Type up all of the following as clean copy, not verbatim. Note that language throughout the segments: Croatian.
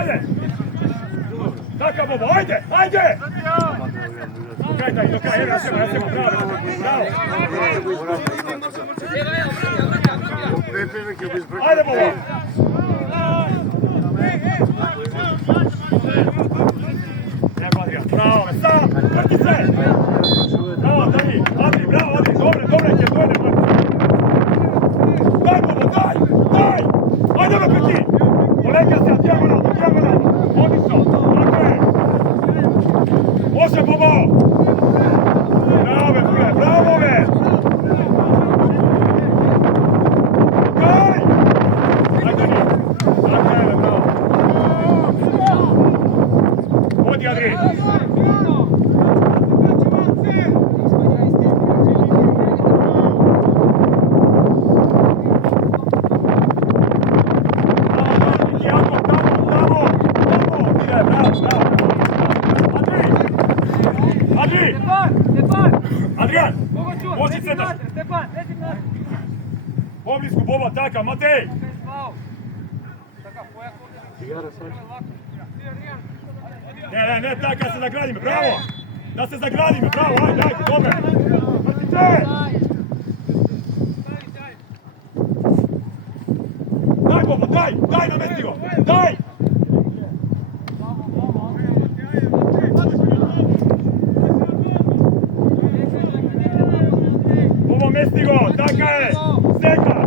dalje! Taka Bobo, ajde, ajde! Dokaj taj, dokaj, evo, ja ćemo, bravo, bravo! Ajde Bobo! Evo Adrian, bravo, sam, vrti se! Bravo, Dani, Adri, bravo, Adri, dobre, će, dojde, daj Bobo, daj! Ajde me peti! Polega se, dijagonalno, odlično, tako je! Može Bobo! Bravo me! Daj! Ajde Dani, tako je, bravo! Vodi Adri! Adrian, moći centar! Poblisku Boba, taka, Matej! Ne, taka, se zagradi me, bravo! Da se zagradi me, bravo, ajde, dobre! Vrtice! Daj Bobo, daj namesti go, daj! Bobo, mesti go, taka je! Sega!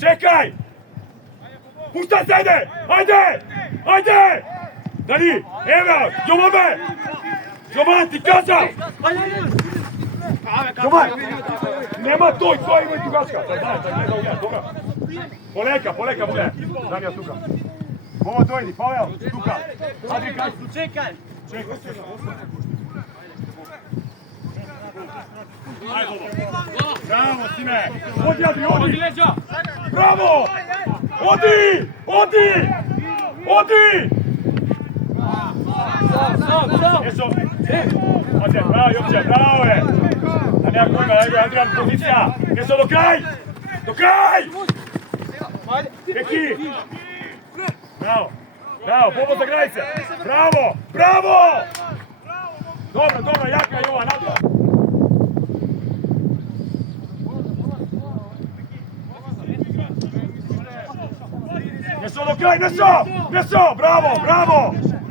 Čekaj! Pušta se, ajde! Dani, evo, Jovan, ti kazao! Jovan, nema toj, ima dugačka. Poleka, bude. Dam ja stuka. Ovo dojdi, Pavel, stuka. Adri, kaj? Čekaj. Ajde, Bobo. Bravo, sine. Odi, Adri. Bravo! Odi! Bravo, Jopće, bravo je! Da nema koga, Adrian, pozicija! Jesu do kraj! Eki! Bravo, Bobo zagradi se! Bravo! Dobro, jaka je ova, nadal! Neso do kraj, Neso!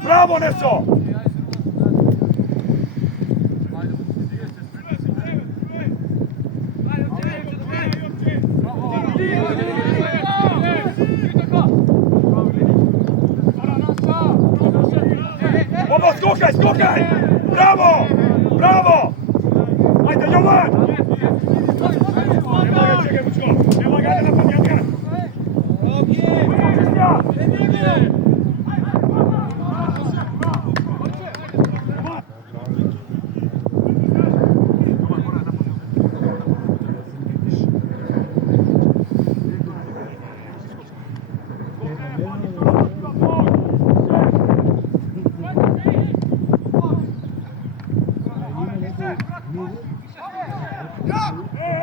Bravo, Neso! Bobo, skokaj! Bravo! Ajde, Jovan! Nema ga, čekaj, Vučko! Nema ga, ne napad, Janka! Bravo!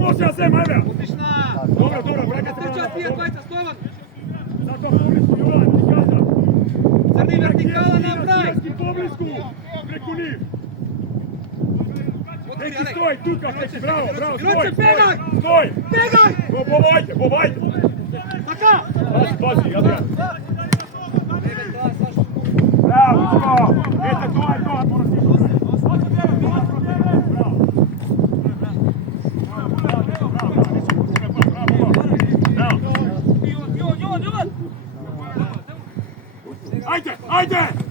Može, Azem, ajde! Odlična! Dobro, brakajte Trča prema ti je dvajca, Slovan! Zato poblisku, Jovan, ti kaza! Crni vertikala napravi! Poblisku, preko njih! Neki stoj, tuka, neki, bravo, stoj! Stoj! Begaj! Bobo, ajde! Taka! Pazi, Adrian! Bravo, eto, to je to!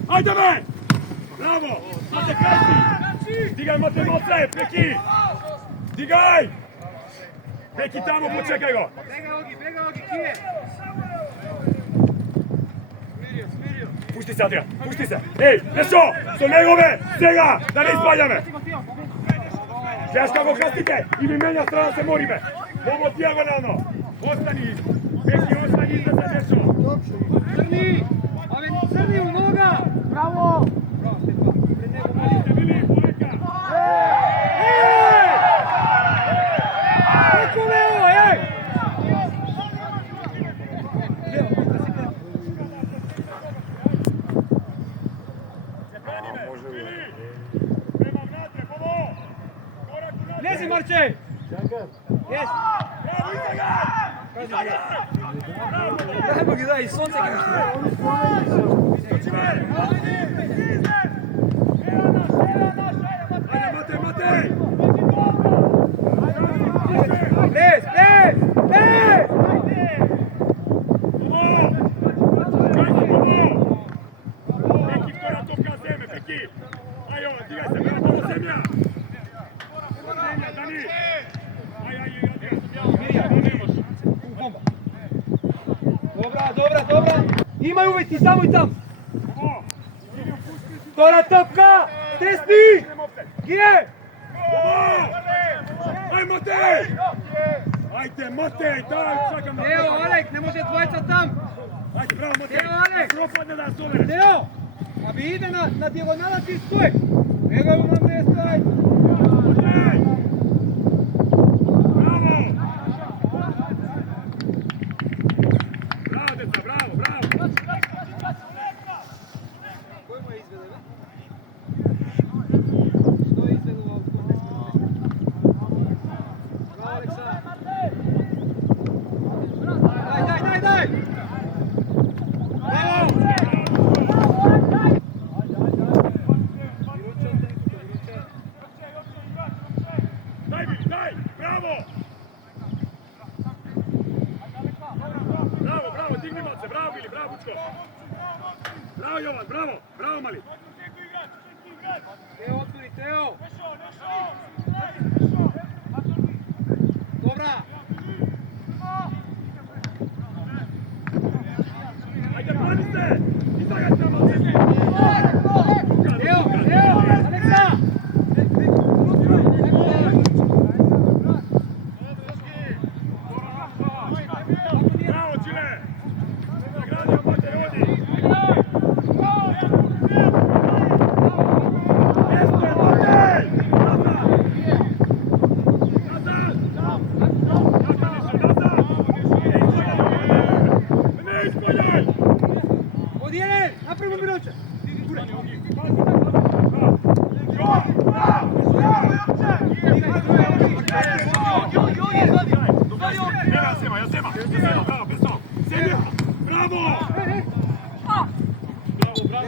Ajde me! Bravo! Mate Peki! Digaj Mate Moce! Peki! Digaj! Peki tamo, počekaj go! Bega Ogi, kije! Smirio! Pušti se, Adrian, pušti se! Ej, nešto! Su njegove! Svega! Da ne ispalja me! Gledaš kako kastite? I mi menja strana se morime! Ovo dijagonalno! Ostani! Peki, ostani iza za nešto! Crni! Crni u noga! Bravo! Kako Leo, ej! Lezi, Marče! Jes! Bravo, gledaj, sunce ga. Mate! Lez! Peki, vtora topka Azeme, Peki! Ajo, digaj se, bravo, Zemlja! Zemlja, Dani! Dobra! Imaj uvjeti, samo i tam! Vtora topka! Tesni! Gdje? Aj, Matej! Ajde, Matej, daj, čekam da... Teo, Alek, ne može dvojica tam! Ajde, bravo, Matej! Teo, Alek! Propadne da sole! Teo! A vi ide na dijagonala ti stoj! Nego vam ne stoj! Matej! Bravo! Bravo, deca, bravo! Koji mu je izvede? Što je izvedu u auto? Bravo, Aleksa! Daj! Daj, bravo! Bravo, digni malce, bravo Bili, bravo Bučko! Bravo Jovan, bravo mali! Teo, otvori, Teo! Dobra! Ajde, brani se! Izagaj se, malce! Teo, Aleksa! Bravo, Čile! Zagradio Matej, odi! Mjesto je Matej! Ne ispoljaj! Odijelen, napravimo Miroče!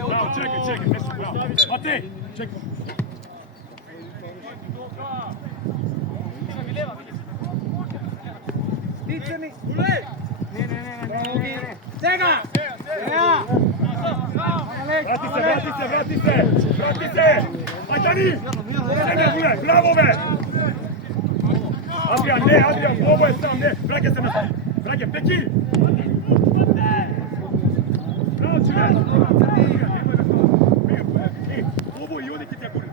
Bravo, čekaj, nešto bravo. Matej, čekaj. Ti crni! Ne. Čega! Vrati se! Aj, Dani! Zemlja, gulej, bravo me! Adrian, ovo je sam, ne! Vrage se na... Vrage, Peki! Bravo, Čile! Ovo i ovdje ti te gulej.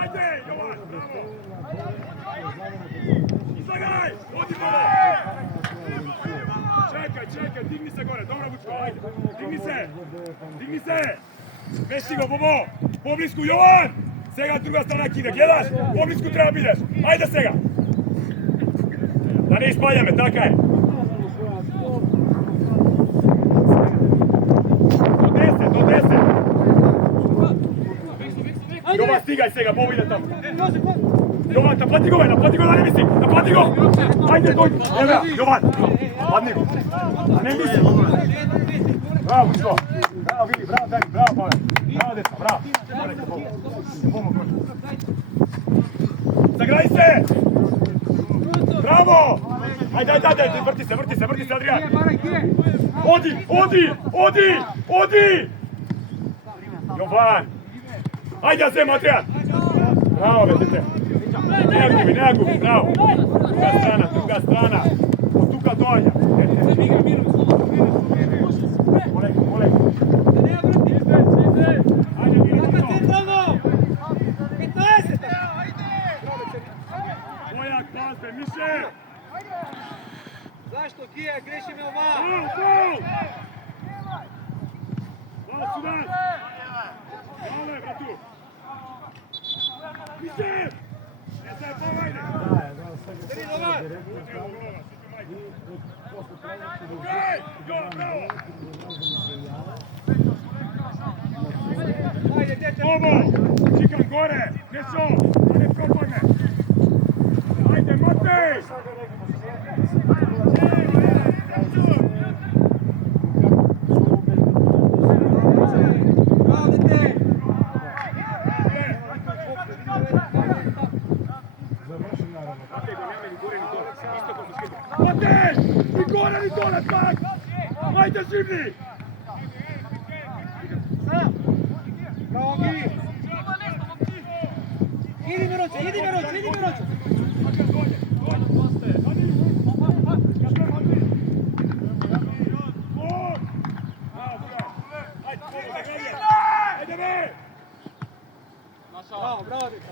Ajde, Jovan, bravo! Izlagaj! Odi malo! čekaj, digni se gore, dobro Vučko, ajde. Digni se. Mesti go, Bobo, poblisku, Jovan! Sega druga strana kide, gledaš? Poblisku treba bideš, ajde Sega! Da ne ispalja me, taka je. Do 10. Jovan, stigaj Sega, Bobo ide tamo. Jovan, naplati go, da ne misli, naplati go! Ajde, dojdi, evo ja, Jovan, padni go. Ne misli. Bravo, Vučko. Bravo, Vili, bravo, Dani, bravo, Pavel. Bravo, deca, bravo. Zagradi se! Bravo! Ajde, vrti se, Adrian. Odi! Jovan! Ajde, Azem, Adrian! Bravo, vedite. Ne gubi, bravo. Druga strana. Od tuka do Anja. Polek. Ajde, Bojak, pazbe, Miše! Zašto Kija greši me ova? Gol! Hvala, Sudan! Hvala je, bratu! Miše! Ne se povajde! Sredi dobar! Bravo! Ajde, dete! Bobo! Čikam gore! Nešo! Da ne propadne! Ajde, Matej! Bravo, dete! Matej! Ni gore, ni dole, tak! Ajde, živni! Bravo, Kija! Idi me roče!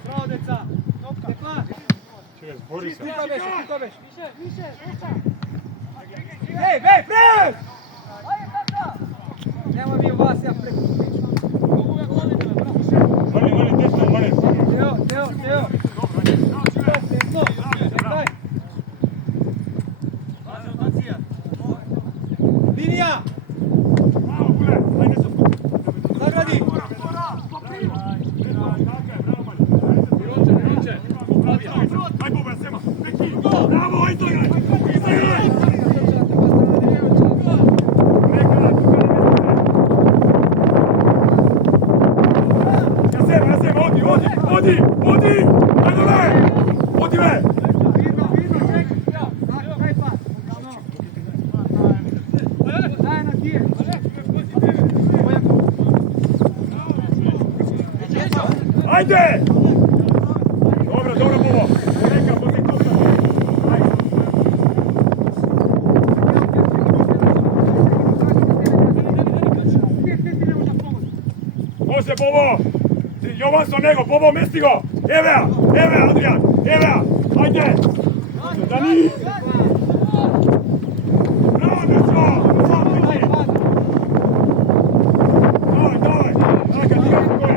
Bravo, deca! Bori se. Štuka beš! Više! Ej, pres! Nema mi u vas, ja preko priču. Mani, desno, mani. Teo! Čekaj! Linija! Bravo, Bule, ajde se skupi. Zagradi! Aj, Bobo, ja sema. Bravo, ajde, izagraj! Ja sema, odi! Ajde, me! Odi, me! Ajde! Dobro, Bobo. Neka, poslije kuka. Može, Bobo. Jovan so nego, Bobo, mesti go. Evo, Adrian. Ajde. Dani. Bravo, Mišo. Daj. Ajde, ti ga gore.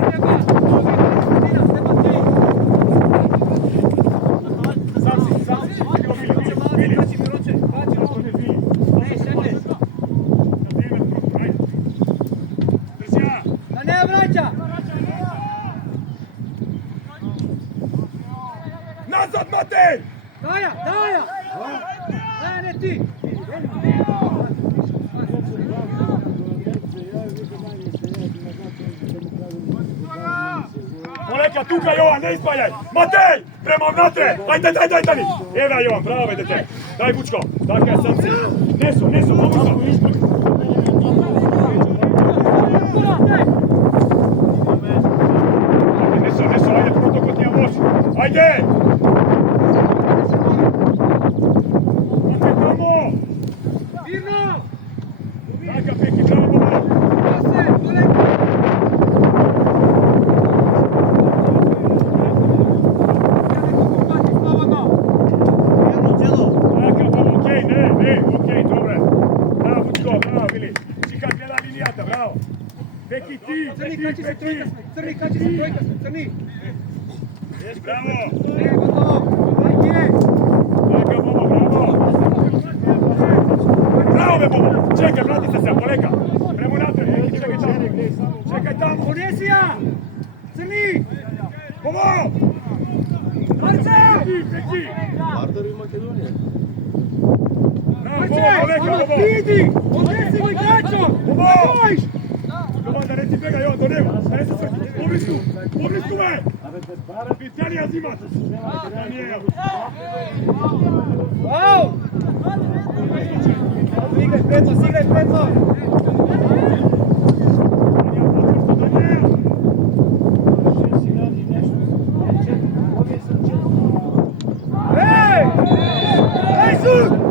Nazad, Matej! Daja! Daja, ne ti! Poleka, tuka Jovan, ne ispaljaj! Matej! Prema unatre! Ajde, Dani! Evo Jovan, bravo, dete! Daj, Vučko! Dakle, sam si! Nesu, pomoćno! Nesu, ajde, protoko ti ja voz! Ajde! Matej, tamo! Mirno! Daka, Peki, bravo! Okej, dobre. Bravo, Crni, kači se trojka sme. Crni, kači se trojka sme. Crni. Bravo! Gotovo. Ajde. Čekaj, Bobo, bravo! Bravo me, Bobo! Čekaj, vrati se, poleka! Premo natrag, čekaj tamo! Čekaj tamo! Ponesija! Crni! Bobo! Marcel! Peki! Vardar i Makedonije. Bravo, Bobo, Marcel! poleka, Ono, Bobo! idi! Odnesi go igračom! Bobo! Dojiš! Jovan, da ne ti bega, Jovan, do njega! Da ne se svrti! Pobrisku me! Vitalija zimat! Daniel! Wow! Igraj prednost, igraj prednost! Daniel! Ej! Ej, sud!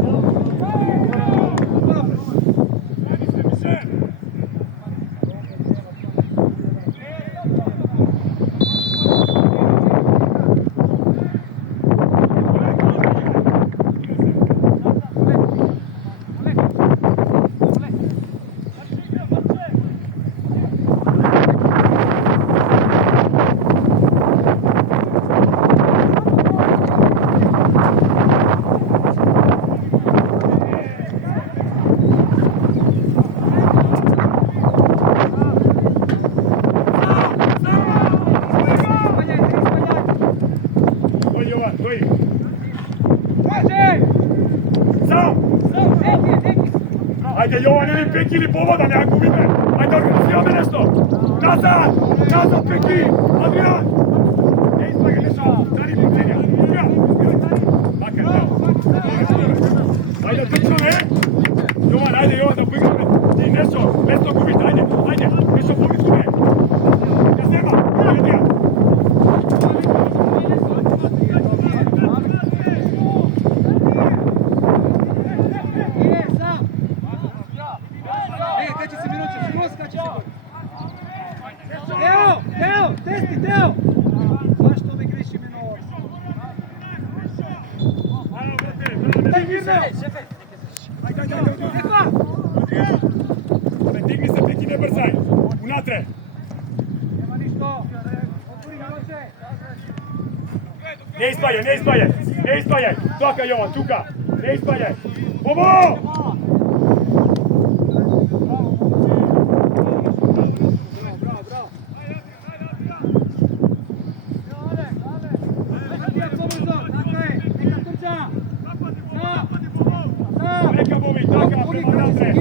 Koji, Jovan, koji? Može! Sam! Ajde, Jovan, ili Peki ili Bobodan, ja gubite! Ajde, organiziramo nešto! Nazad! Nazad, Peki! Adrian! Ne izbagaj, nešto! Stani Peklenja! Adrian! Makar, da! Ajde, trčno, ne! Jovan, ajde, Jovan, da poigramo! Ti, nešto gubite, ajde! Nešto pobisku, ne! Ja sema! Adrian! Kači se Miroče, skroz kači se gol. Teo, testi, Teo! Zašto me greš imenovao? Bravo, brate! Daj Mirno! Digni se, Peki, ne brzaj! Unatre! Nema ništo. Otvori Miroče. Ne ispajaj! Toka, Jovan, tuka! Ne ispajaj! Bobo! Neka Bobi, taka, prema natre!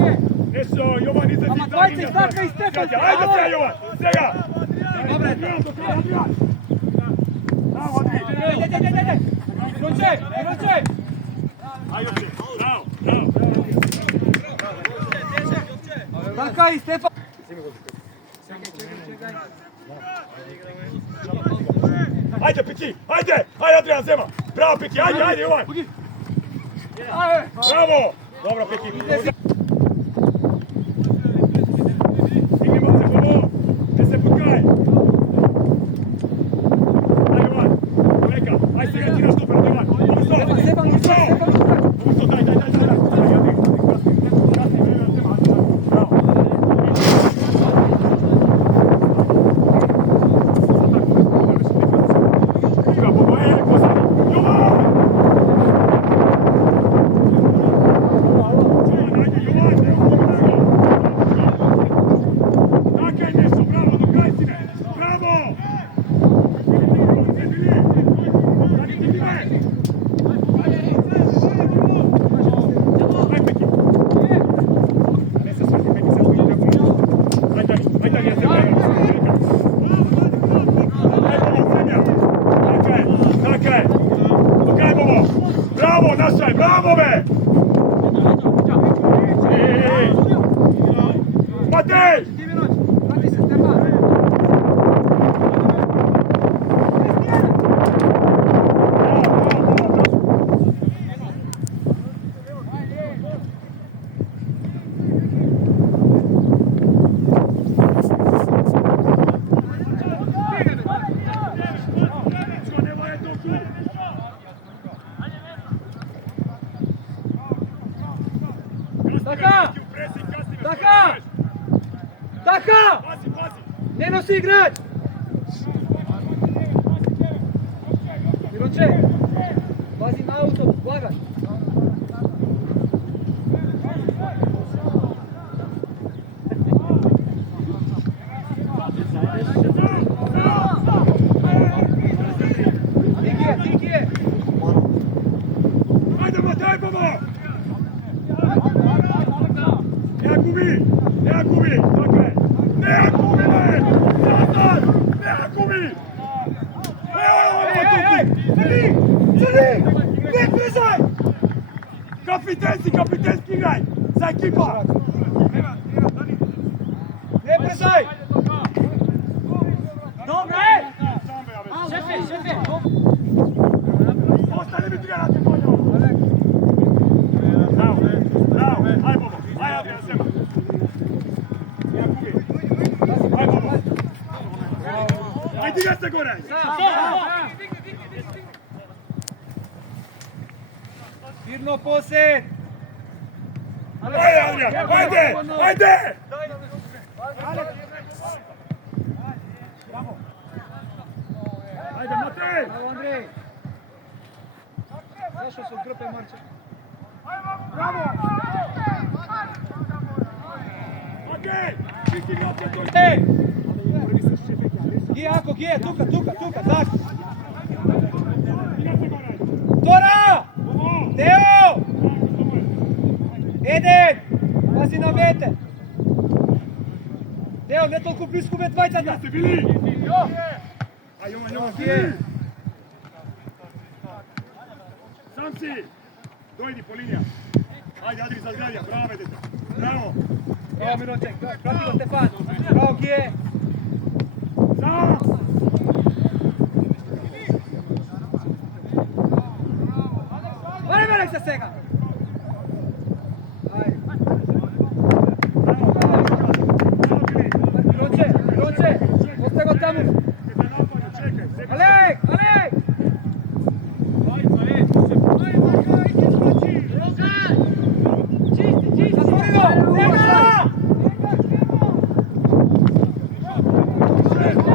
Nešto, Jovan, iza ti dvajca iz taka i Stefan! Ajde se, Jovan! Svega! Dobre. Adrian, do kraja, Adrian! Bravo, Adrian! Miroče! Ajde se, bravo! Taka i Stefan! Ajde, Peki, ajde! Ajde, Adrian, zema! Bravo, Peki, ajde, Jovan! Bravo! Dobro, Peki. Stignimo se, Bobo! Ne se putkaj! Ajde, Jovan! Koleka, ajde se gledati na štoper, Jovan! Usto! Usto, daj! Bravo! Igra, Bobo, pozadi! Jovan! Bravo, našaj, bravo be! Matej! Vrati se, Stefan! Taka! Taka! Taka! Pazi! Ne nosi igrač! Miroče, pazi na auto, lagaj. Tiki je! Ajde, Matej, pomo! Ne gubi! Dakle, ne gubi, ne! Nazad! Ne gubi! Crni! Ne prezaj! Kapitenski igraj! Za ekipa! Ne prezaj! Šefe! Ostane mi trenati polja! Bravo! Aj, Bobo! Aj, Adrian, sema! Ne gubi! Aj, Bobo! Aj, diga se gore! Mirno posed! Ajde, Adrian! Ajde! Ajde, Matej! Bravo, Andrej! Zašao se od grupe Marča. Okej! Čiki igrače to! Gije, tuka, tak! Diga se gore! Tora! Bobo! Teo! Eden! Pazi na vete! Teo, ne toliko blisko ve dvajcata! Diga se, Bili! Aj, Jovan, Bili! Sam si! Dojdi po linija! Ajde, Adri, za zgradija! Bravo, dete! Bravo! Bravo, Miroček! Pratimo Stefan! Bravo, Gije! Sam! Vare, Marek, sa sega! Ajde! Miroče! Ostaje go tamo! Alek! Zatvori go! Sega!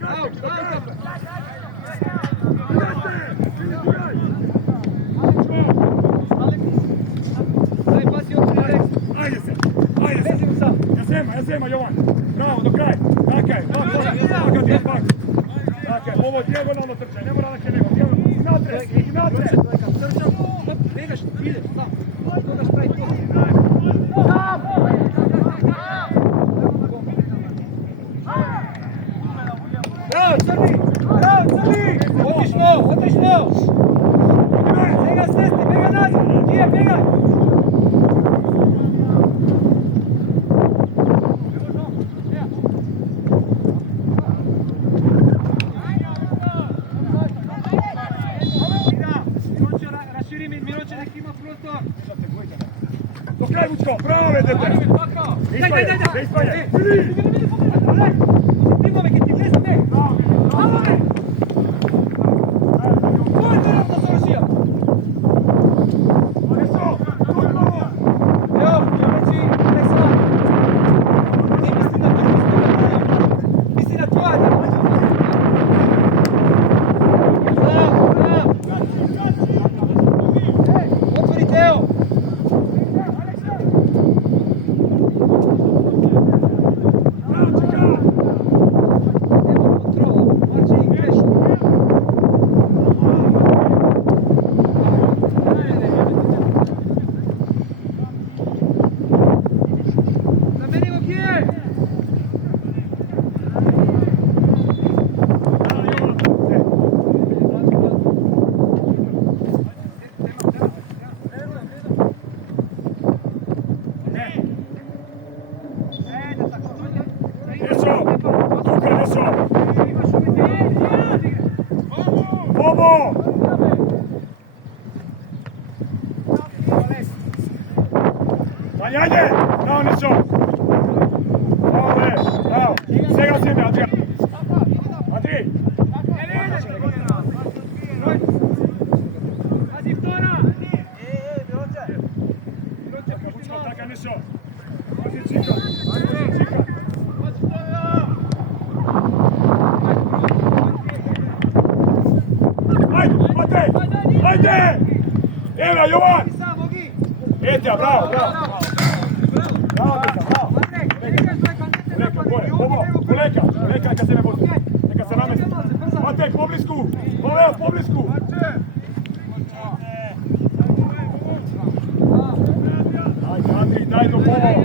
Bravo, Crni! Daj, pazi otvorni Alek! Ajde se! Vezimo sam! Ja sema, Jovan! Bravo, do kraja! Dakle, ovo dijagonalno trče, ne mora da će nego, Ignace! Begaš, ideš, sam! Dodaš pravi to! Bravo, Crni! Odlično! Bega s testi, bega nazad! Gdje, begaj! Miroče, nek ima prostor! Do kraja, Vučko, bravo, dete! Ne ispaljaj! Timove, che ti veste! Bravo! Dove ti non sono sia? Evo, Miroči, misli na tvoja! Otvori Teo! Bobo! Ajde! Bravo, Neso! Bravo, bravo! Svega si sebe, Andrija. Andrij. Vučko, taka nešto. Pazi čika. Ajde, Matej! Ajde! Evo, Jovan! Etja, bravo, bravo! Bravo, Beka, bravo! Leka, gore, ovo, koleka neka se ne vodi. Neka se namesti. Matek, poblisku! Ovo, poblisku! Ajde, Andrij, daj do povo!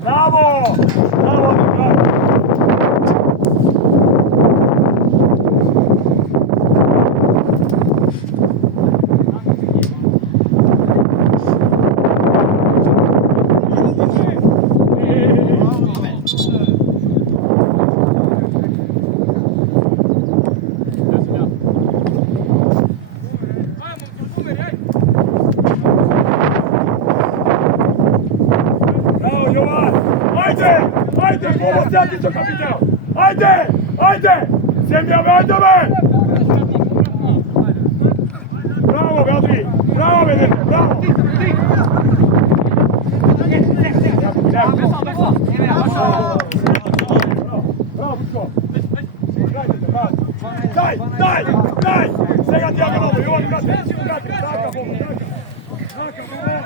Bravo! Bravo, Andrij, bravo! Ajde, Bobo, sjati što kapitao! Ajde! Ajde! Zemljave, ajde me! Bravo, Andrij! Bravo, vedete, bravo! Bravo, Vučko! Daj! Sega dijagonalno, Jovan, brate! Taka, Bobo, taka, Bobo!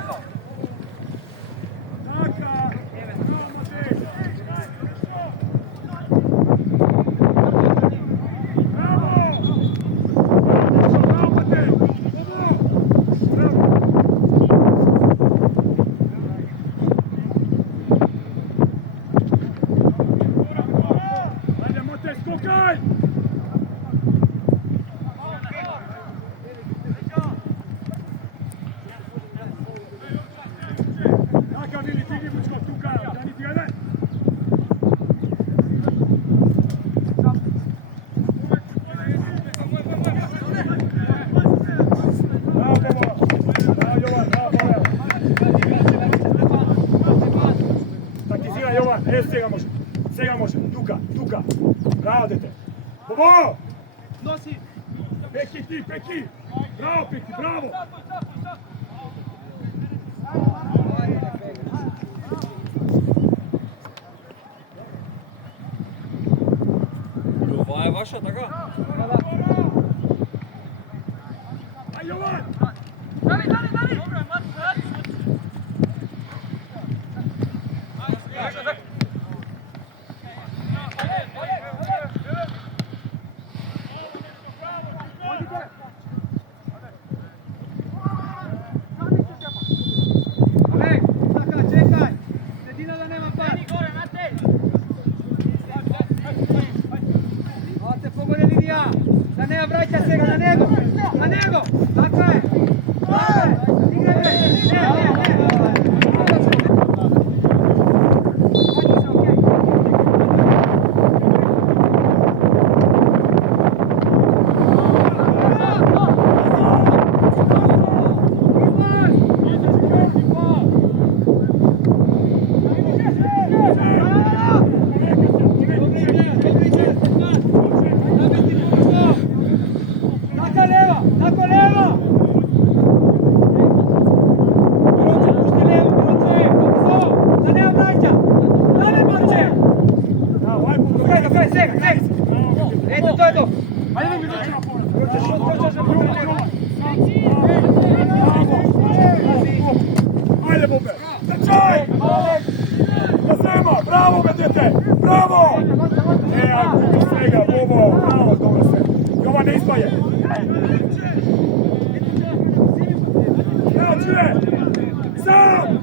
Sega može, Duka, bravo dete, Bobo! Nosi! Peki, bravo Peki, bravo! Ova je vaša, така? Aj Jovan! Dali! Čekaj! Sredina da nema par! Ovdje pogore linija! Da nema vraća svega, na njego! Tako je! Ajde Bobe! Tečaj! Bravo vedete! Bravo! Ako svega, Bobo! Bravo, dobro sve! Jovan ne ispaje! Nađe! Sam!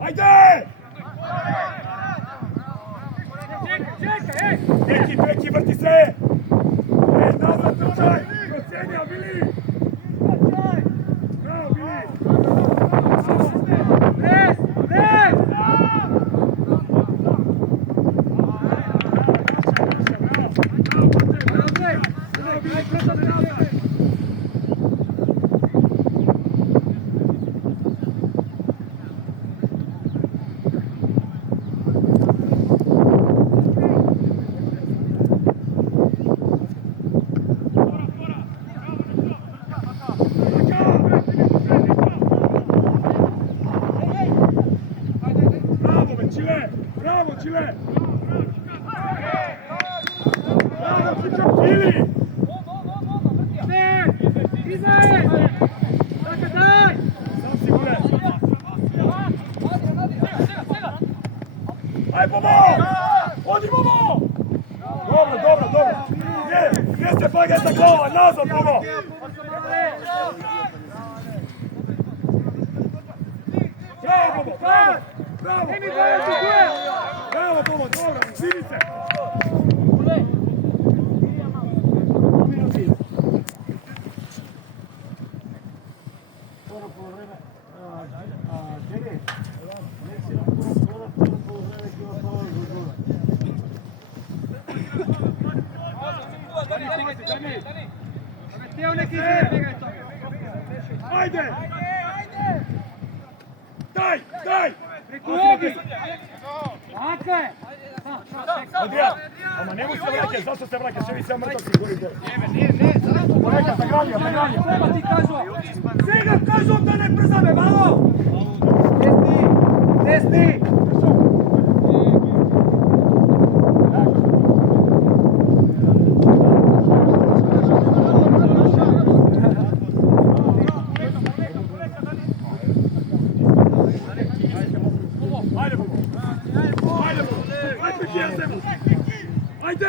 Ajde! Peki, vrti se! Nazad, trčaj! Bravo, Čile! Bravo, Čile! Ili! Ne! Iza je! Dakle, daj! Sam si gore! Aj, Bobo! Odi, Bobo! Dobro! Gdje se Fageta glava? Nazad, Bobo! Bravo, Bobo! Bravo! Ne mi gledati, tu je! Bravo, Bobo! Dobro, širi se! Teo neki izgled, begaj to! Ajde! Daj! Preko ogi! Tako je! Adrian, ama nemoj se vraćati, zašto se vraćaš? Sve vi sve mrtvaci gori dole. Neka, sagranio. Treba ti kažu! Svega kažu da ne przame, malo! Desni! Ajde, Bobo! Ajde, pijezemo! Ajde!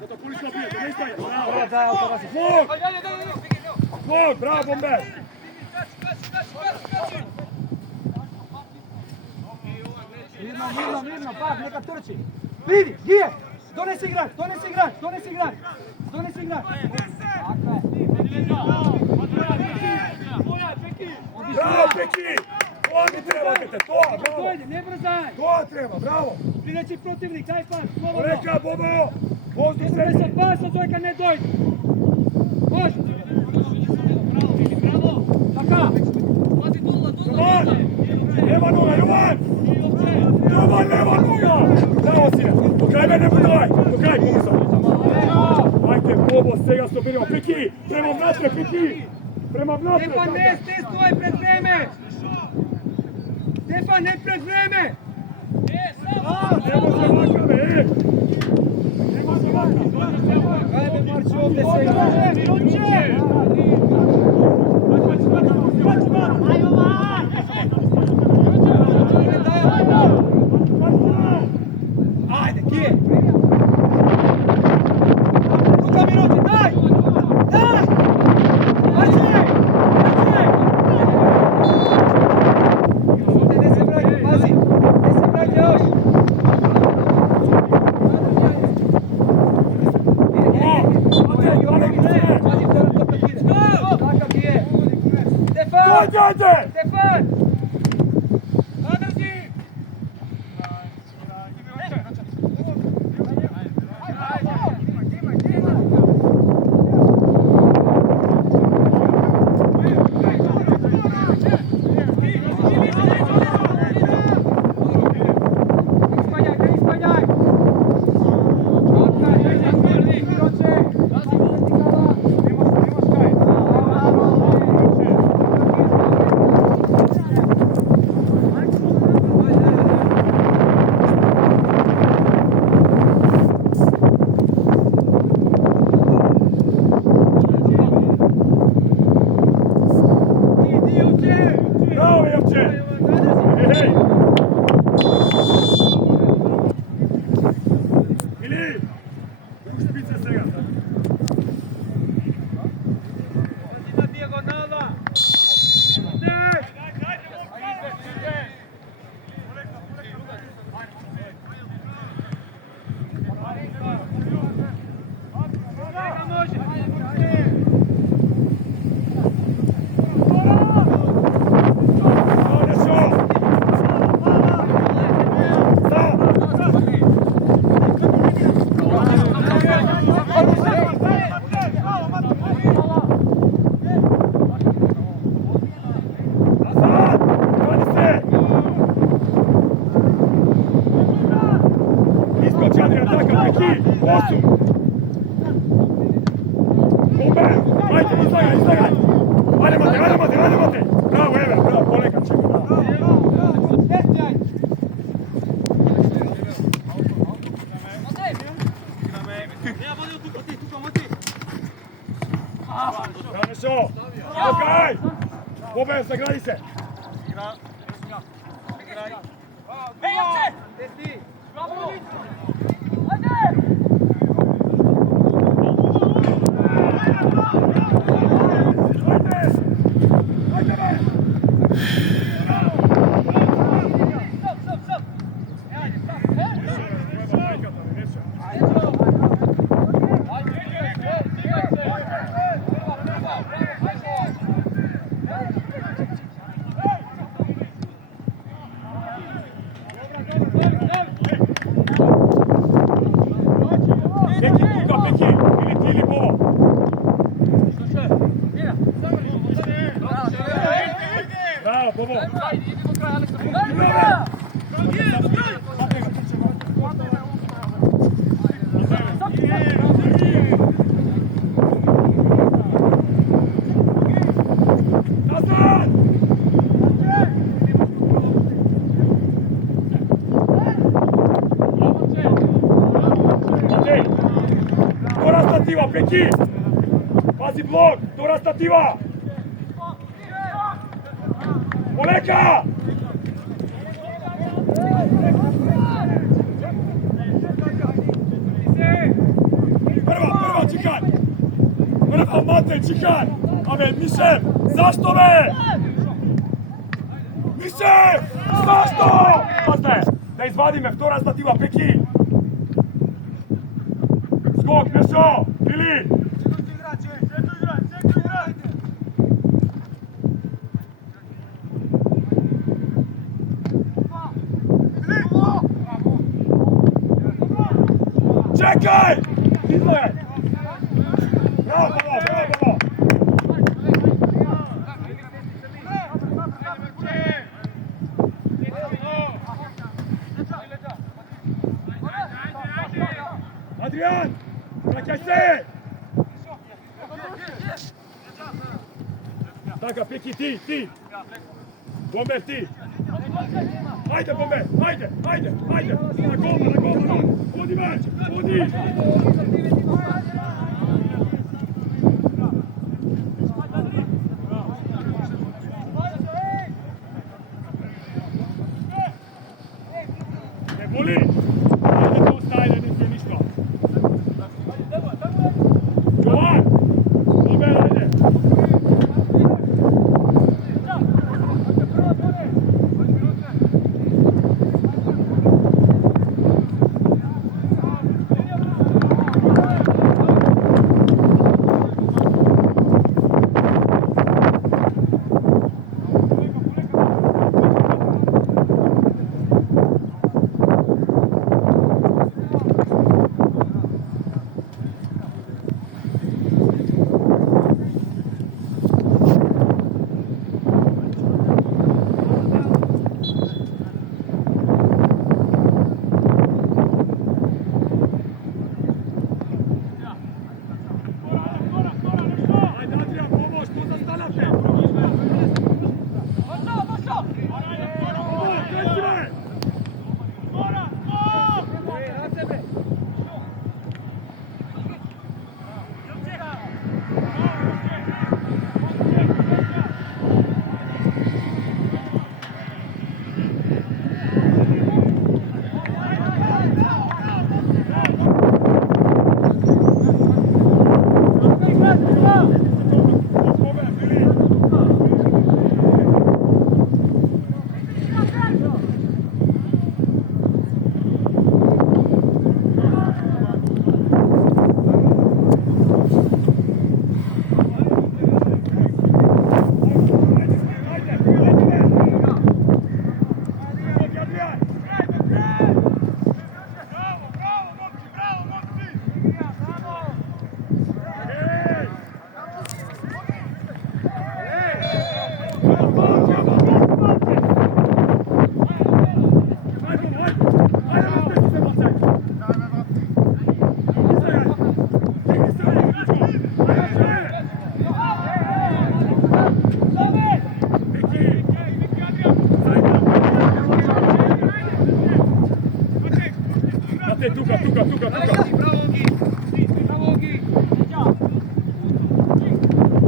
Da to puliš na pije, da ne istaje. Bravo! Mog, bravo, bombe! Mirno, pak, neka trči! Vidi, gdje? Donesi igrač! Bravo, Peki! To mi treba, dete, to, bravo! Dojde, ne brzaj! To treba, bravo! Prireći protivnik, daj pas, slobodno! Reka, Bobo! Vozdu Ne se! se pasa, Zojka ne dojde! Može! Taka! Jovan! Nema nula, Jovan! Jovan, nema nula! Bravo, sine! Do kraj mene budaj! Do kraj, pomisao! Ajde, Bobo, svega se obirimo! Peki! Prema vnatre, Peki! Prema vnatre! Stefan, ne stoj pred vreme! Stefan, ne pred vreme! Nema se vakave, Nema se vakave! Ajde, Marči, ovdje se igra! Ajde, kije! Luka Mirović, daj! Marči! Ne se vraća, pazi! Ne se vraća još! Pazi, to nam to prekide! Takav je! Stefan! Ajde! Stefan! Bravo, Jevče! Hej! Ili! Druž špice svega. Bravo, Ever, bravo, kolega čeka. Nešo! Okaj! Bobe, zagradi se! Testi. Peki, tuka, peki! Ili ti, ili Bobo! Bravo, Bobo! Nazad! Matej! Dora stativa, Peki! Pazi blok! Dora stativa! Oleka! Prva, čekaj! Prva, Matej, čekaj! Ave, Mišev, zašto me? Mišev, zašto? Pazde, da izvadi me, vtora stativa, Peki! Skok, Nešo, Bili! Čekaj! Idle! Bravo, bravo! Adrian! Vraćaj se! Taka, Peki, ti! Bomber, ti! Ajde, Bomber, ajde! Na gol! Vodi meč! Vodi! Ne boli! Ajde to ustaje, ne se ništa! Jovan! Bomber, ajde!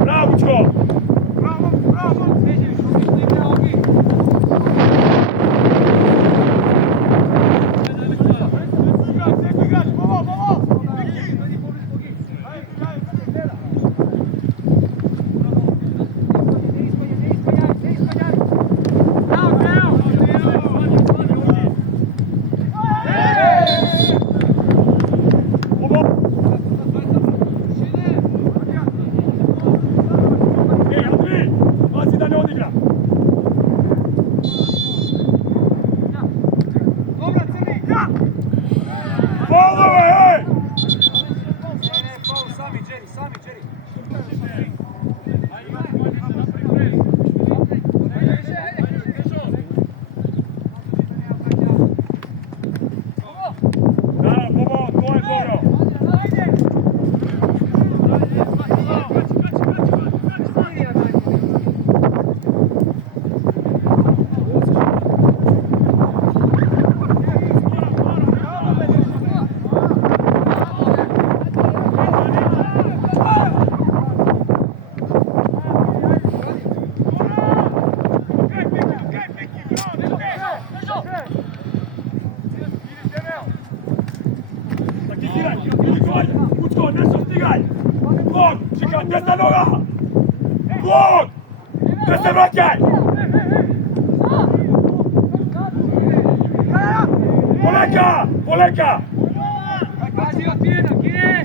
Bravo, noga! Blok! Ne se vraćaj! Poleka! Poleka! Pazi, otvoreno, kine!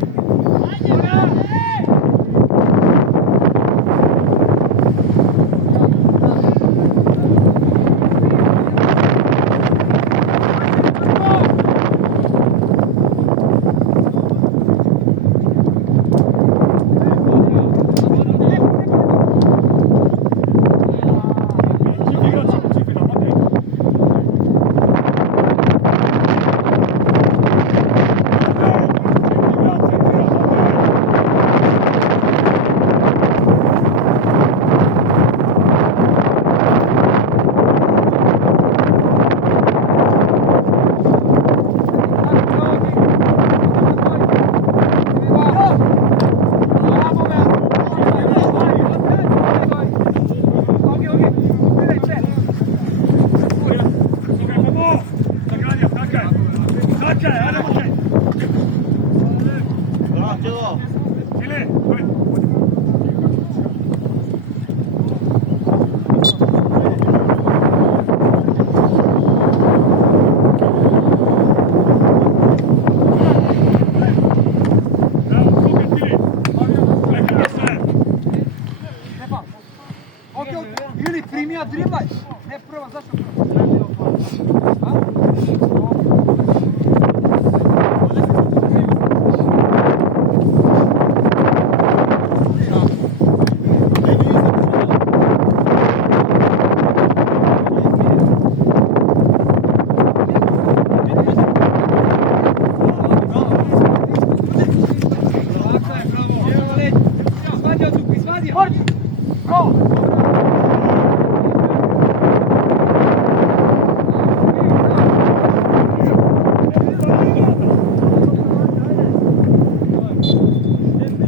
Ili primi, a driblaj. Ne prvo, zašto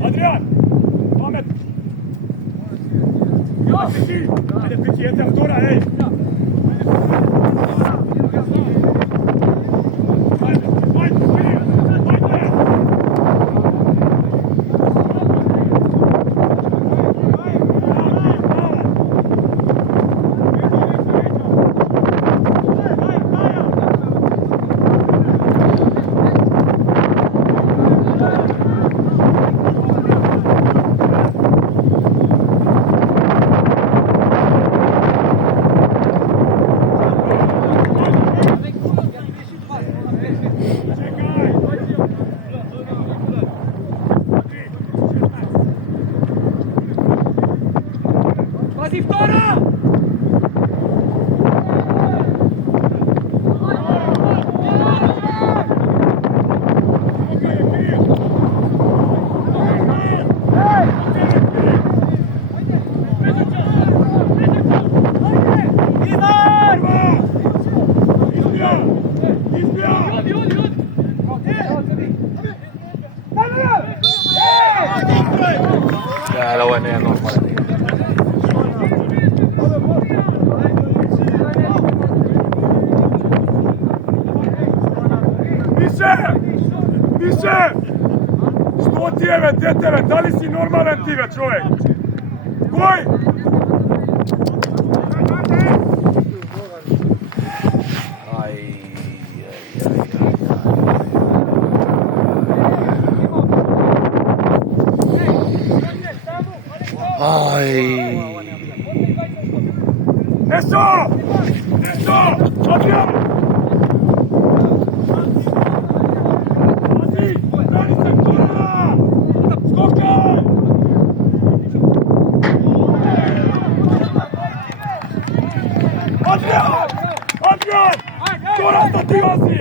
Adrian! Pamet! Ajde, pići, jete autora, ej! Pazi, втора! Täällä on enää normaali. Više! 109, djeteve, da li si normalan tive, čovjek? Koji? Eso! Eso! Adrian! Pazi! Brani se korona! Skokaj! Adrian! Adrian! Skoro stativa si!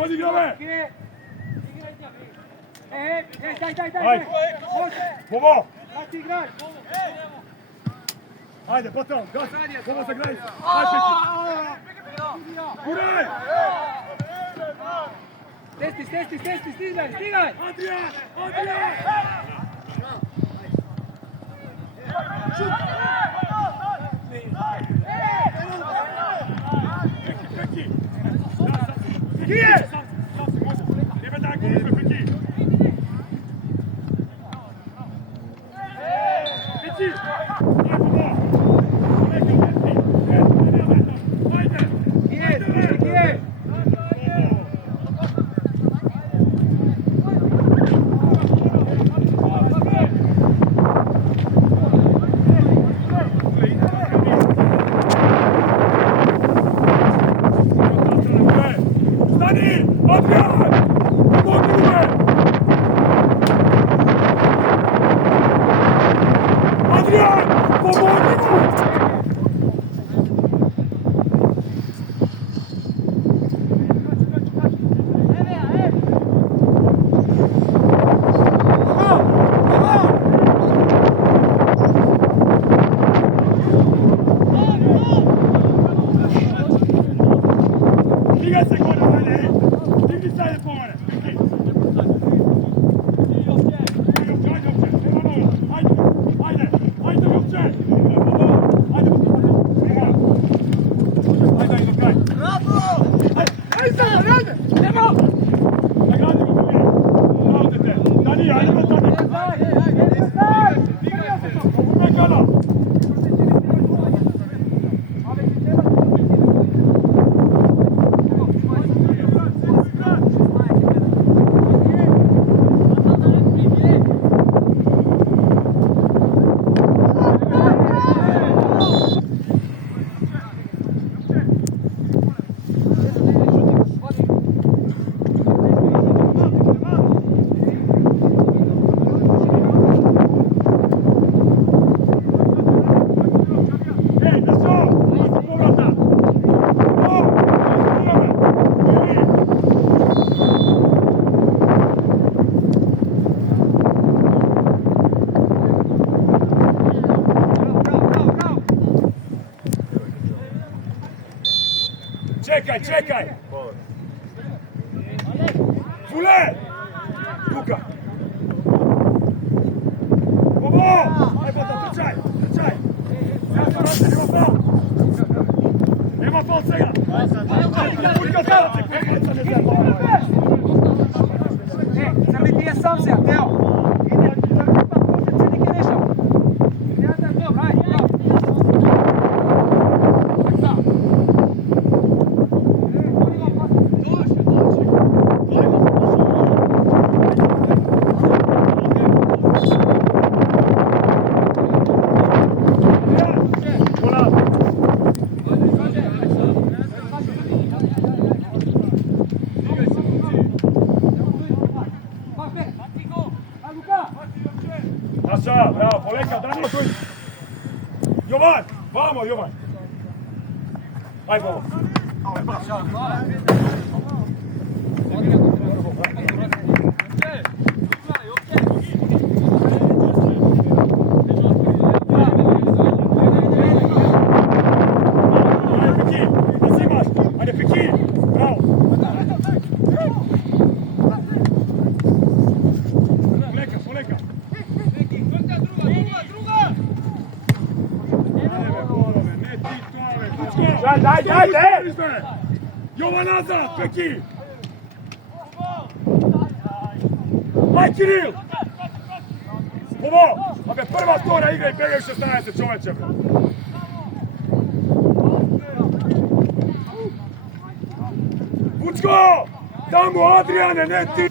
Odigrale! Ajde! Bobo! Ajde, potom! Gas! Bobo se graj! Ajde, Peti! Guraj! Stesti, stigaj! Adrian! Adrian! Šut! Peki. Gdje? Nema tako, nismo Peki. Peki. Stani! Adrian! Pomogni mu me! Adrian! Pomogni mu! Diga se gore dalje, ej! Digni se po mene! Ajde, Ljubče! Ajde do kraj! Ajde sad, rade! Nemo! Nagradimo ga mi! Bravo dete! Dani, ajde do Dani! Nekada! Čekaj! Fule! Luka! Ovo! Ajde, trčaj! Ja sam roče, nema fal svega! Sam li ti je sam se, Teo? Naša, bravo, poleka, Dani! Jovan! Vamo, Jovan! Aj, Bobo! Ajde, Peki! Bravo! Poleka! Daj! Jovan nazad, Peki! Aj, Kiril! Ovo! Abe, prva skora igra i begaju 16 čoveče. Vučko! Tamo, Adriane, ne ti!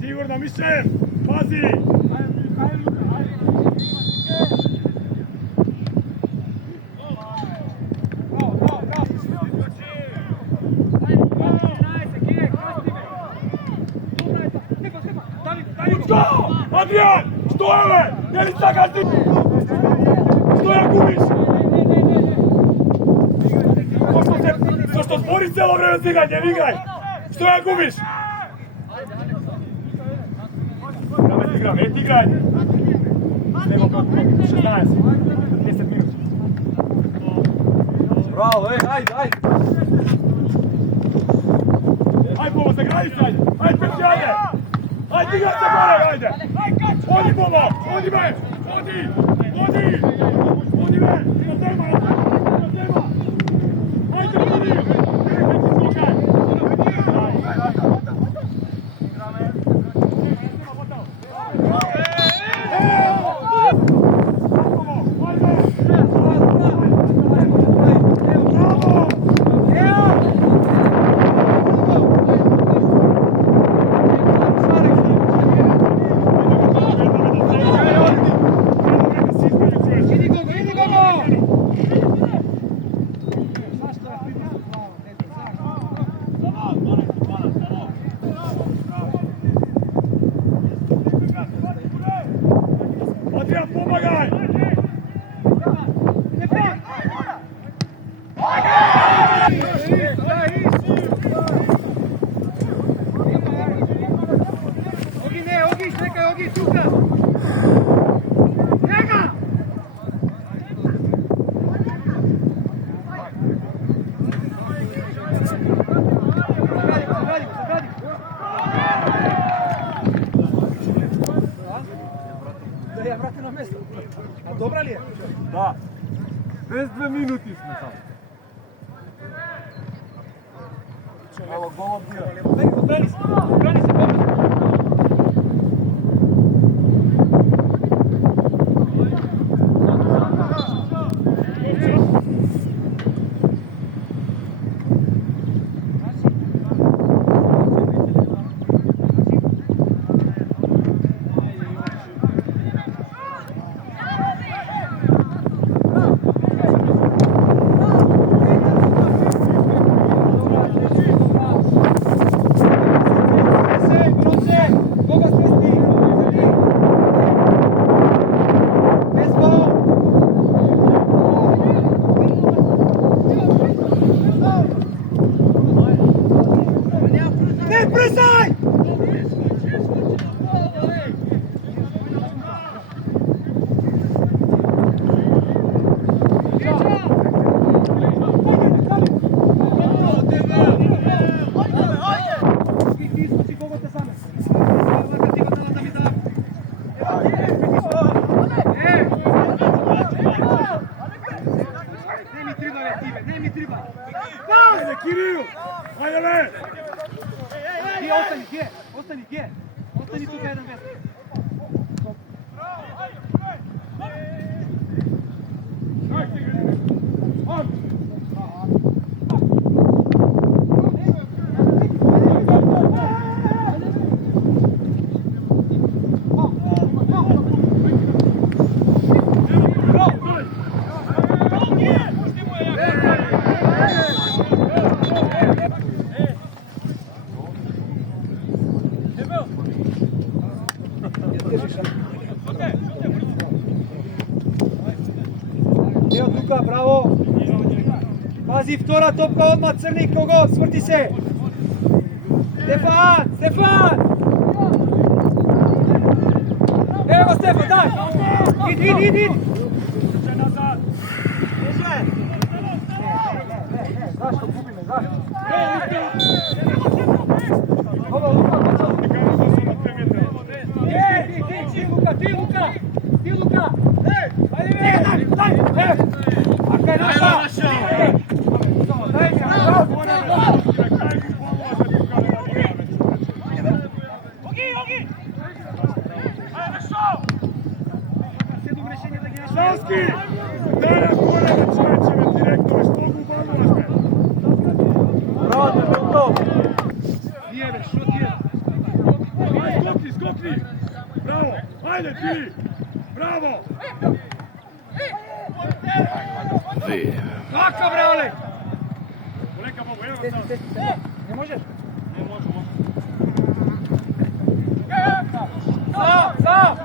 Sigurno, Mišel! Pazi! Vučko! Adrian! Stojeve! Je li sada ti? Stoja gubiš! To što zbori celo vreme za igranje, ne igraj! Stoja gubiš! igram, igranje. Nego kako 16, 10 minuta. Bravo, ajde. Ajde, Bobo, zagradi se, ajde. Ajde, Peći, ajde. Ajde, igra se gore, ajde. Odi, Bobo, odi me. Odi me. Na tema. Ajde, odi. Adrian, pomagaj! Ogi, čekaj, Ogi, tuka! Njega! Zagradimo. Da ja vratim na mjesto. A dobra li je? Da. Bez 2 minuti smo tamo. Evo, golom dira. Odbrani se, pobrzo. Kiriju! Ajde le! Ostani tu jedan mjesto. Evo Duka, bravo! Pazi, vtora topka odmah, crni kogo, svrti se! Stefan! Evo Stefan, daj! Idi! Zašto gubime, zašto? Ovo, Luka! Ti Luka! Ajde! Aka je naša! Daj mi, Ogi! Ajde, šao! Šalski! Daj na gore da čeće me direktore, što mogu bolno me? Bravo, te to! Nije, što ti je? Skokni! Bravo! Ajde ti! Bravo! Kako, bre, Oleg? Koleka Bobo, evo sam. Ne možeš? Ne može. Sam!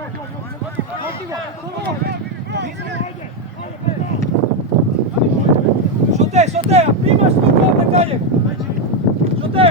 Šote, a primaš tu ovdje dalje! Šote!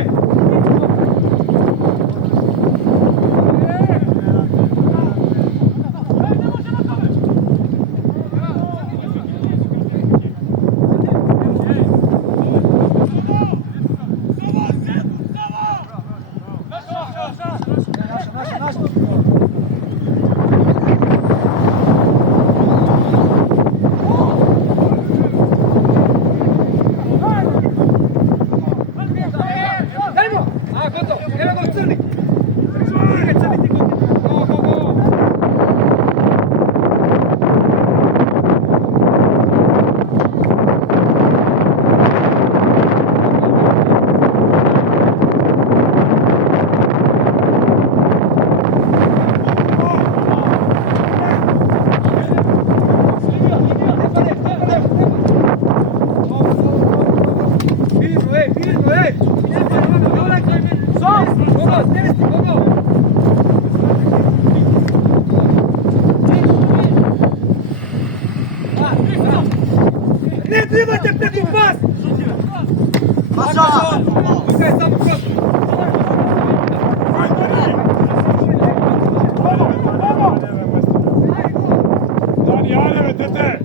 gotovo. Evo ga u crni. Crni ti gotovo. Go, go, go. Ne trebate preko pas! Pускaj samo kroz. Dani, ajde, tete!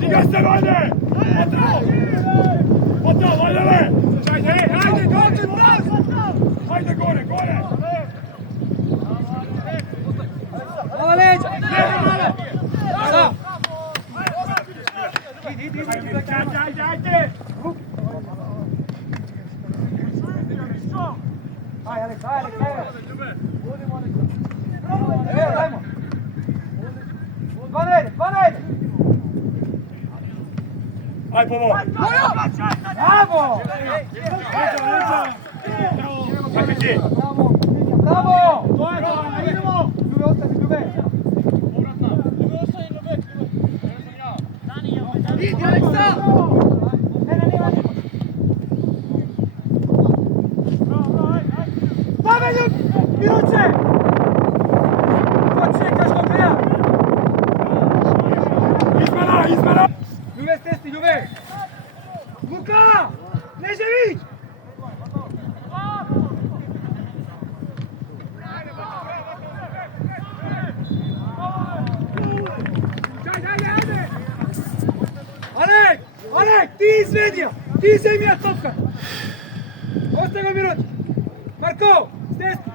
Diga se, ajde! Otrov, ajde! Ajde, dođi, ajde, gore, gore! Hvala leđa! Sada! Idi, ajde! Ajde, evo, dajmo! Dva najde! Aj, pomoć! Bravo! Čekaj ti! Bravo! Idemo! Ljube, ostani, Ljube! Idi, Aleksa! Pavelju! Miruče! Ko čekaš do kraja? Izmena! Ljube, stesti, Ljube! Luka! Nežević! Alek, ti izvedija! Ti izvedija topka! Ostaje ga Miroć! Marko, stesti!